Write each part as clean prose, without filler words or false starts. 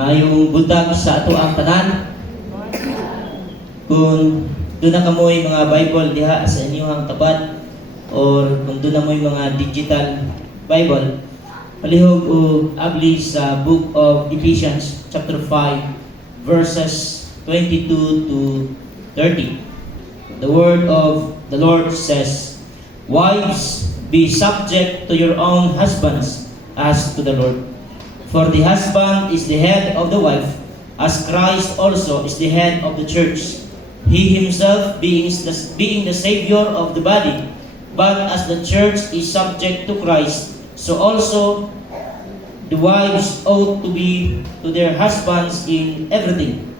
Maayong buntag sa ato ang tanan. Kung doon na kamoy mga Bible diha sa inyong tabad or kung doon na mo'y mga digital Bible, palihog o abli sa book of Ephesians chapter 5 verses 22 to 30. The word of the Lord says, "Wives, be subject to your own husbands as to the Lord. For the husband is the head of the wife, as Christ also is the head of the church, he himself being the Savior of the body. But as the church is subject to Christ, so also the wives ought to be to their husbands in everything.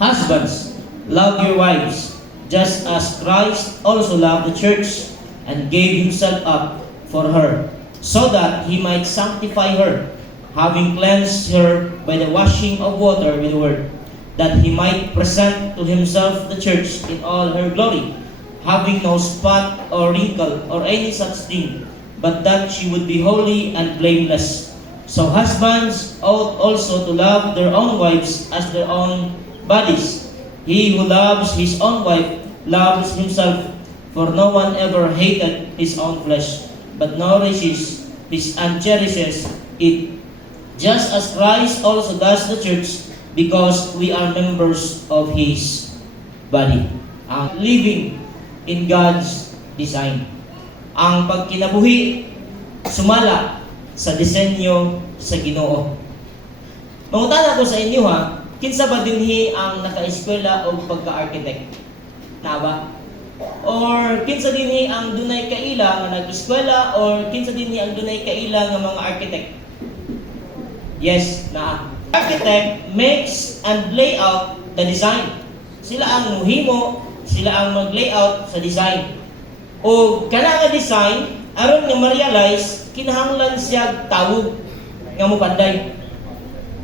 Husbands, love your wives, just as Christ also loved the church and gave himself up for her, so that he might sanctify her, having cleansed her by the washing of water with the word, that he might present to himself the church in all her glory, having no spot or wrinkle or any such thing, but that she would be holy and blameless. So husbands ought also to love their own wives as their own bodies. He who loves his own wife loves himself, for no one ever hated his own flesh, but nourishes it and cherishes it, just as Christ also does the church, because we are members of his body." Living in God's design. Ang pagkinabuhi sumala sa disenyo sa Ginoo. Mangutana ko sa inyo ha, kinsa ba dinhi ang naka-eskwela o pagka-architect? Na ba? Or kinsa dinhi ang dunay kaila nga nag-eskwela, or kinsa dinhi ang dunay kaila nga mga architect? Yes, na. Architect makes and lay out the design. Sila ang muhimo, sila ang mag-layout sa design. O kana nga design, aron nga ma-realize, kinahanglan siya tawog nga mopanday.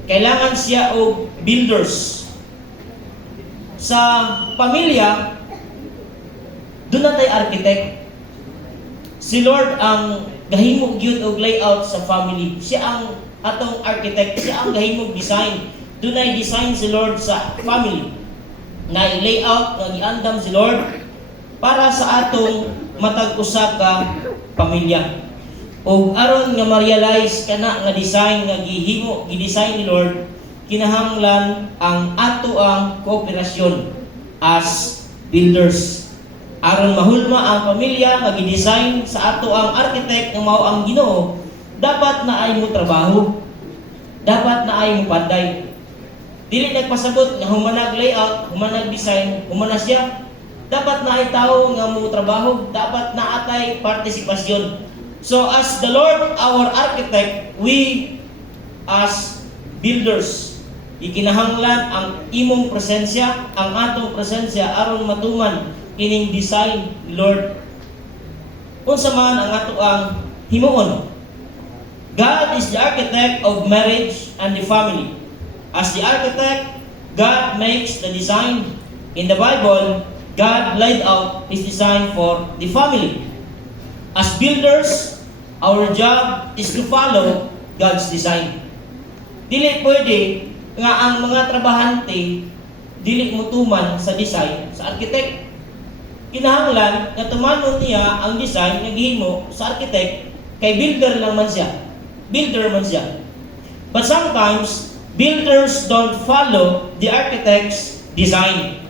Kailangan siya og builders. Sa pamilya, doon na tayo architect. Si Lord ang gahimo gyud og layout sa family. Siya ang atong architect, siya ang gahimog design. Dunay design si Lord sa family. Na i-layout, nga giandam si Lord para sa atong matag usa ka pamilya. O aron nga ma-realize kana nga design nga gihimo, gi-design ni Lord, kinahanglan ang ato ang kooperasyon as builders. Aron mahulma ang pamilya nga gi-design sa ato ang architect nga mao ang Ginoo, dapat na ay mo trabaho. Dapat na ay mo panday. Dili nagpasabot nga humanag layout, humanag design, humana siya. Dapat na ay tao nga mo trabaho. Dapat na atay partisipasyon. So as the Lord our architect, we as builders, ikinahanglan ang imong presensya, ang atong presensya aron matuman kining design ni Lord. Unsa man ang ato ang himuon. God is the architect of marriage and the family. As the architect, God makes the design. In the Bible, God laid out his design for the family. As builders, our job is to follow God's design. Dili pwede nga ang mga trabahante dili mutuman sa design sa architect. Kinahanglan nga tumanon niya ang design nga gihimo sa architect, kay builder lang man siya. Builder man siya. But sometimes, builders don't follow the architect's design.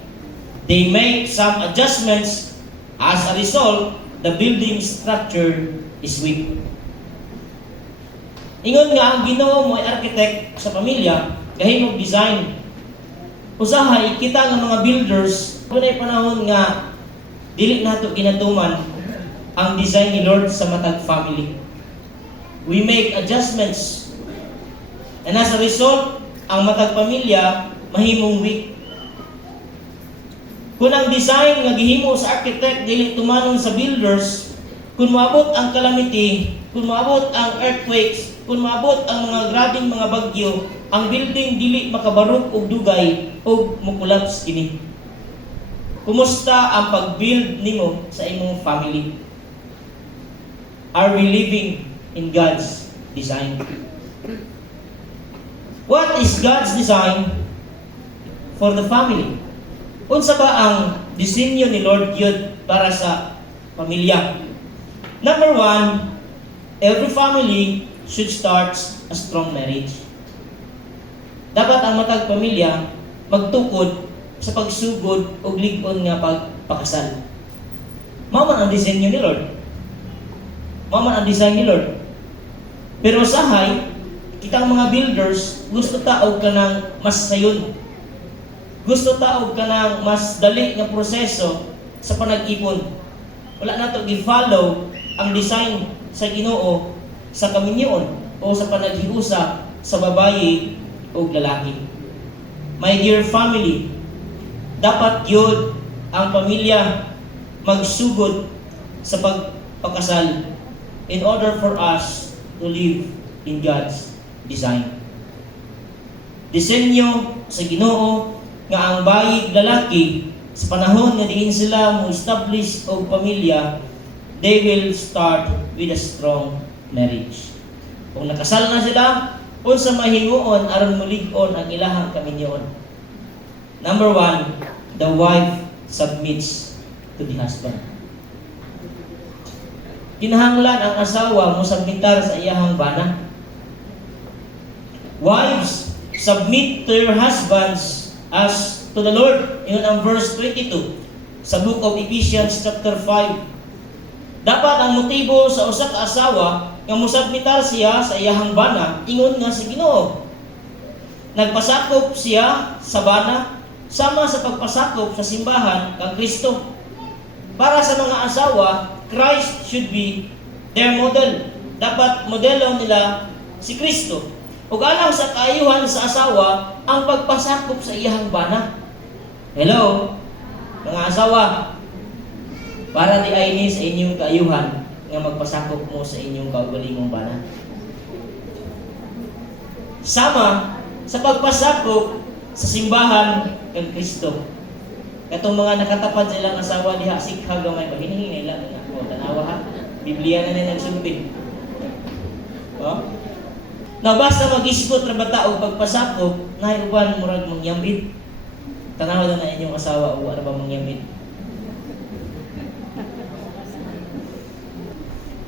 They make some adjustments. As a result, the building structure is weak. Ingon nga ang Ginoo mo ay architect sa pamilya, gahimong design. Usahay, kita nga mga builders, kunay panahon nga dili nato ginatuman ang design ni Lord sa matag family. We make adjustments. And as a result, ang matag pamilya mahimong weak. Kung ang design nga gihimo sa architect dili tumanon sa builders, kung maabot ang calamity, kung maabot ang earthquakes, kung maabot ang mga grabing mga bagyo, ang building dili makabarog og dugay og mukulaps kini. Kumusta ang pag-build nimo sa imong family? Are we living in God's design? What is God's design for the family? Unsa ba ang disenyo ni Lord Yud para sa pamilya? Number one, every family should start a strong marriage. Dapat ang matag pamilya magtukod sa pagsugod o lig-on nga pagpakasal. Mao man ang disenyo ni Lord. Mao man ang design ni Lord. Pero usahay, kitang mga builders, gusto taog ka ng mas sayon. Gusto taog ka ng mas dali nga proseso sa panag-ipon. Wala na to gi-follow ang design sa Ginoo sa kaminyoon o sa panaghiusa sa babaye o lalaki. My dear family, dapat yun ang pamilya magsugod sa pagpakasal in order for us to live in God's design. Disenyo sa Ginoo nga ang bayig lalaki sa panahon nga diin sila mo establish og pamilya, they will start with a strong marriage. Kung nakasal na sila, unsa mahimuon aron mulig-on ang ilahang kaminyoon. Number one, the wife submits to the husband. Kinahanglan ang asawa mo submitar sa iyahang bana. Wives, submit to your husbands as to the Lord. Yun ang verse 22 sa book of Ephesians chapter 5. Dapat ang motibo sa usa ka asawa nga musabmitar siya sa iyahang bana ingon nga sa Ginoo. Nagpasakop siya sa bana sama sa pagpasakop sa simbahan kang Kristo. Para sa mga asawa, Christ should be their model. Dapat modelo nila si Kristo. Ug alang sa kaayuhan sa asawa ang pagpasakop sa iyahang bana. Hello, mga asawa. Para di ay ni sa inyong kaayuhan nga magpasakop mo sa inyong kaugalingong bana. Sama sa pagpasakop sa simbahan kang Kristo. Katong mga nakatapat sa ilang asawa diha sikha gamay ba hinihingi lang nga ko tanawa ha. Biblia na nila nagsumpin. Oh? Na basta mag-isgot ra bata og pagpasakop, naay uban murag mangyambit. Tanawa na inyong asawa o ano ba mangyambit.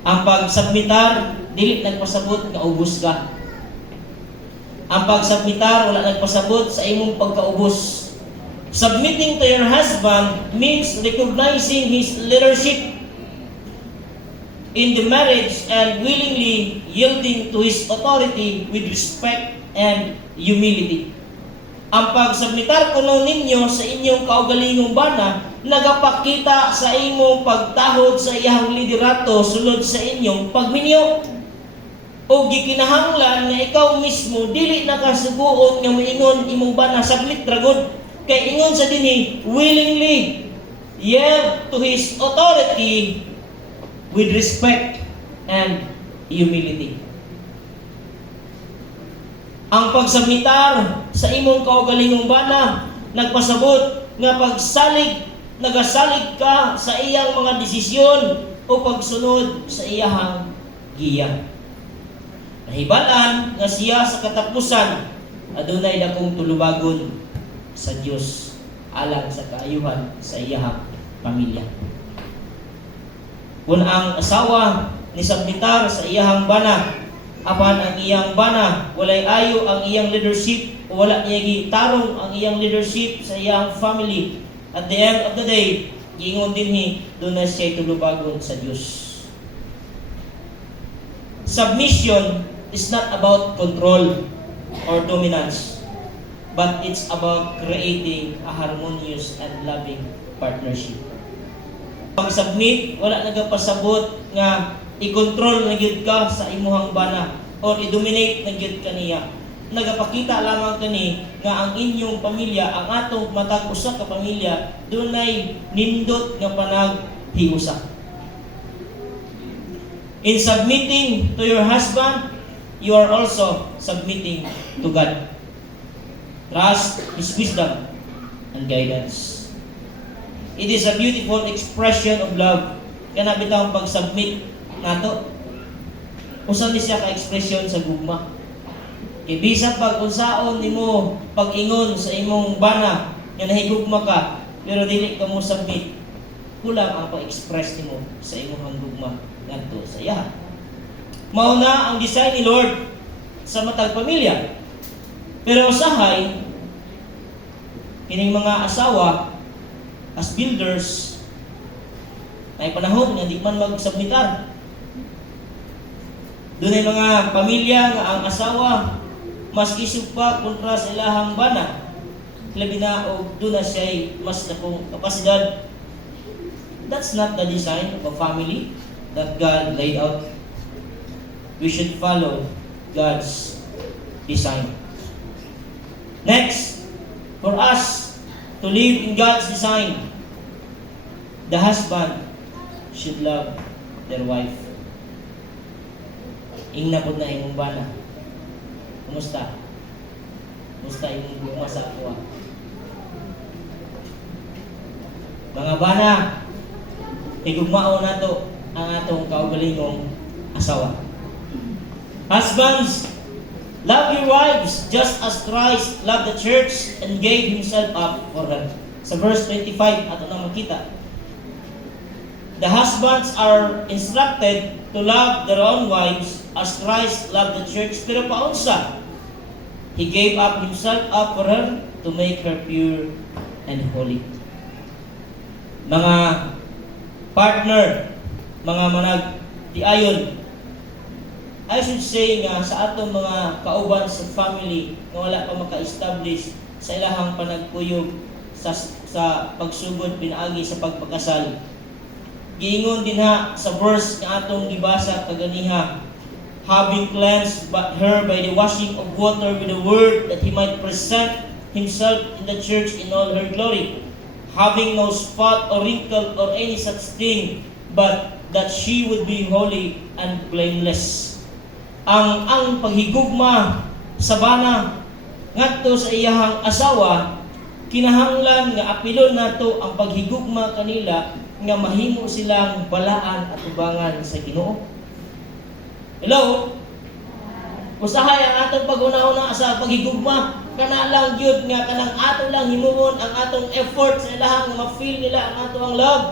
Ang pagsubmitar dili nagpasabot nga ubos ka. Ang pagsubmitar wala nagpasabot sa imong pagkaubos. Submitting to your husband means recognizing his leadership in the marriage and willingly yielding to his authority with respect and humility. Ang pagsubmitar kuno ninyo sa inyong kaugalingong bana nagapakita sa imong pagtahod sa iyang liderato sulod sa inyong pagminyo. O gikinahanglan nga ikaw mismo dili nakasuguon nga moingon imong bana saglit dragod. Kay ingon sa dinhi, willingly yield to his authority with respect and humility. Ang pagsubmitar sa imong kaugalingong bana nagpasabot nga nagasalig ka sa iyang mga desisyon o pagsunod sa iyahang giya. Nahibalan nga siya sa katapusan adunay dakong tulubagon sa Dios alang sa kaayuhan sa iyahang pamilya. Kung ang asawa ni submitar sa iyahang bana, apan ang iyang bana walay ayo ang iyang leadership o wala niya gitarong ang iyang leadership sa iyang family, at the end of the day, giingon dinhi doon na siya tulubagon sa Dios. Submission is not about control or dominance, but it's about creating a harmonious and loving partnership. Pag-submit, wala nagapasabot nga i-control na gyud ka sa imuhang bana or i-dominate na gyud ka niya. Nagapakita lamang kani nga ang inyong pamilya, ang atong matag usa ka pamilya, dunay nindot nga panaghiusa. In submitting to your husband, you are also submitting to God. Trust His wisdom and guidance. It is a beautiful expression of love. Kana bitaw pag-submit nato. Usa ni siya ka expression sa gugma. Kay bisag pag unsaon nimo pag-ingon sa imong bana nga nahigugma ka, pero dili ka mo submit, kulang ang pag-express nimo sa imong hanggugma ngadto sa iya. Mao na ang design ni Lord sa matag pamilya. Pero usahay kining mga asawa as builders ay panahon nga di man magsubmitar. Dunay mga pamilya nga ang asawa mas isog pa kontra sa ilahang bana. Labi na og duna siya mas dakong kapasidad. That's not the design of a family that God laid out. We should follow God's design. Next, for us to live in God's design, the husband should love their wife. Ingna po na imong bana. Kumusta? Kumusta imong gugma sa akwa? Mga bana, igugmao nato ang atong kaugalingong asawa. Husbands, love your wives just as Christ loved the church and gave Himself up for her. Sa verse 25, ato na makita. The husbands are instructed to love their own wives as Christ loved the church. Pero paunsa? He gave up Himself up for her to make her pure and holy. Mga partner, mga manag-tiayon, I should say nga sa atong mga kauban sa family nga wala pa maka-establish sa ilahang panagkuyog sa pagsugod pinaagi sa pagpakasal. Giingon din ha sa verse nga atong gibasa kaganiha, having cleansed her by the washing of water with the word, that He might present Himself in the church in all her glory, having no spot or wrinkle or any such thing, but that she would be holy and blameless. Ang paghigugma sa bana ngadto sa iyahang asawa, kinahanglan nga apilon nato ang paghigugma kanila nga mahimo silang balaan at ubangan sa Ginoo. Hello? Usahay ang atong pag-una-una sa paghigugma, kana lang gyud nga kanang ato lang himuon ang atong effort sa ilahang nga ma-feel nila ang ato ang love.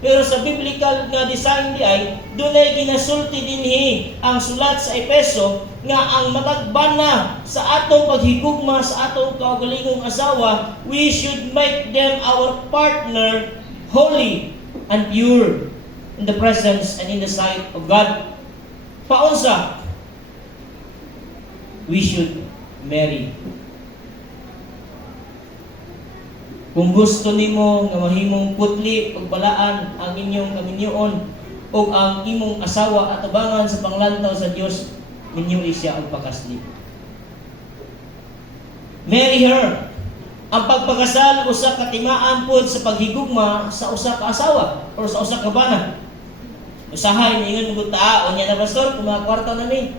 Pero sa biblical nga design di ay dunay ginasulti dinhi ang sulat sa Efeso nga ang matagbana sa atong paghigugma sa atong kaugalingong asawa, we should make them our partner holy and pure in the presence and in the sight of God. Paunsa? We should marry. Kung gusto nimo nga mahimong putli ug balaan ang inyong kaminyoon ug ang imong asawa at abangan sa panglantaw sa Dios, minyo siya og pakasli. Marry her. Ang pagpakasal usa ka timaan pod sa paghigugma sa usa ka asawa o sa usa ka bana. Usahay niingon mo ta unya na pastor kung mga kwarta na ni.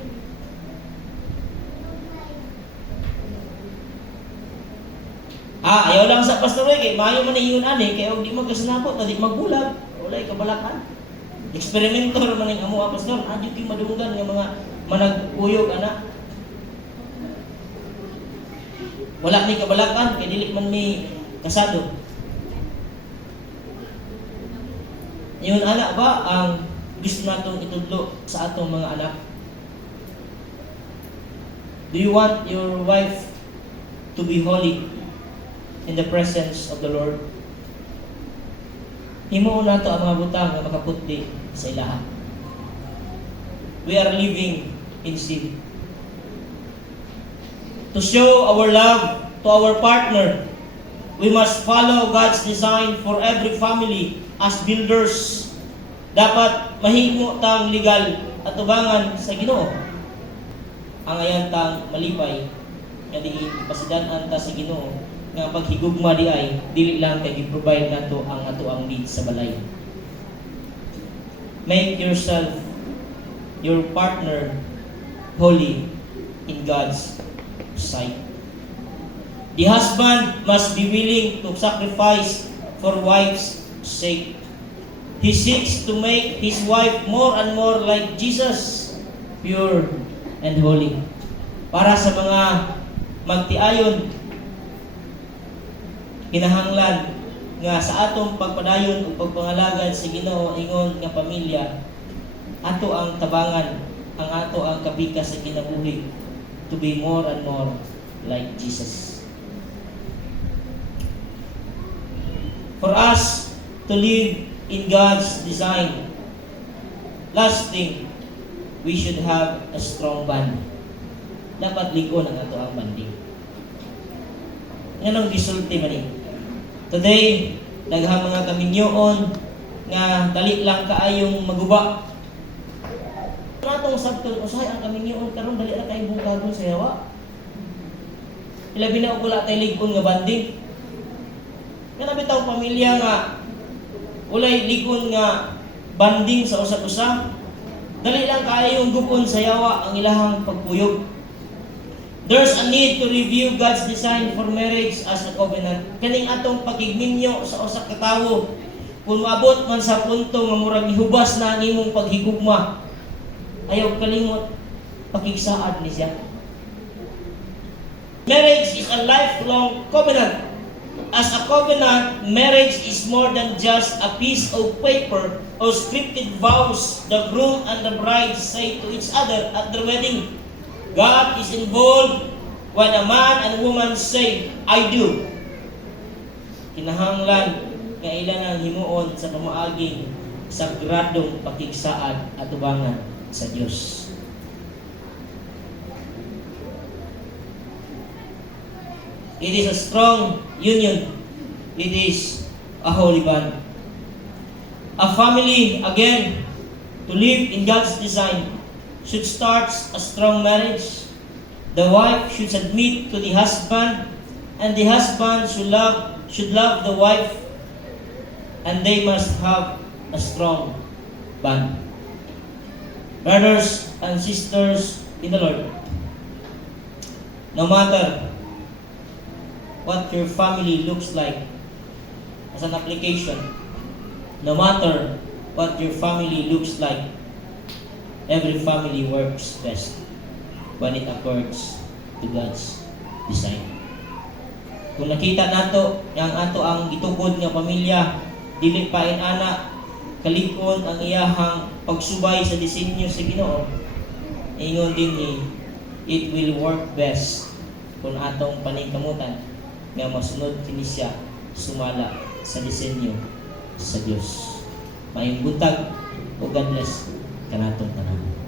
Ayaw lang sa pastor kay maayo man ingon ani kay og di magkasinapot na di magbulag, walay kabalakan. Eksperimentor man ning amo pastor, adyo kay madunggan nga mga managkuyog ana. Wala ni kabalakan kay dili man mi kasado. Yun ana ba ang gusto natong itudlo sa atong mga anak? Do you want your wife to be holy in the presence of the Lord? Himuon nato ang mga butang nga makaputli sa ilaha. We are living in sin. To show our love to our partner, we must follow God's design for every family as builders. Dapat mahimo tang legal at ubangan sa Ginoo. Ang ayan tang malipay nga diin pasidan-an ta sa Ginoo nga paghigugma di ay dili lang kay gi-provide nato ang atoang needs sa balay. Make yourself, your partner, holy in God's sight. The husband must be willing to sacrifice for wife's sake. He seeks to make his wife more and more like Jesus, pure and holy. para sa mga magtiayon, kinahanglan nga sa atong pagpadayon o pagpangalagad sa Ginoo ingon nga pamilya, ato ang tabangan, ang ato ang kapikas sa kinabuhi to be more and more like Jesus. For us to live in God's design, last thing, we should have a strong bond. Dapat ligon ang ato ang banding. Nga nang gisulti man ni. Today, daghang mga kaminyoon nga dali lang kaayong maguba. Natong sabton usahay ang kaminyoon karon dali ra kay bugagon sa yawa. Ilabi na og wala tay ligon nga banding. Kana bitaw pamilya nga ulay ligon nga banding sa usa-usa. Dali lang kaayong gubon sa yawa ang ilahang pagpuyog. There's a need to review God's design for marriage as a covenant. Kaning atong pagigminyo sa usa ka tawo, kung maabot man sa punto nga murag ihubas na ang imong paghigugma, ayaw kalimot pakigsaad ni siya. Marriage is a lifelong covenant. As a covenant, marriage is more than just a piece of paper or scripted vows the groom and the bride say to each other at their wedding. God is involved when a man and woman say, I do. Kinahanglan nga ilan ang himuon sa pamaaging sagradong pakigsaad at tubangan sa Dios. It is a strong union. It is a holy bond. A family, again, to live in God's design, should start a strong marriage. The wife should submit to the husband, and the husband should love the wife, and they must have a strong bond. Brothers and sisters in the Lord, no matter what your family looks like as an application, no matter what your family looks like, every family works best when it accords to God's design. Kung nakita nato yang ato ang gitukod nga pamilya, dili pa ana kalikon ang iyahang pagsubay sa disenyo sa Ginoo, ingon din ni it will work best kung atong paningkamutan nga masunod kini siya sumala sa disenyo sa Dios. Mayong buntag o God bless kanatong tanan.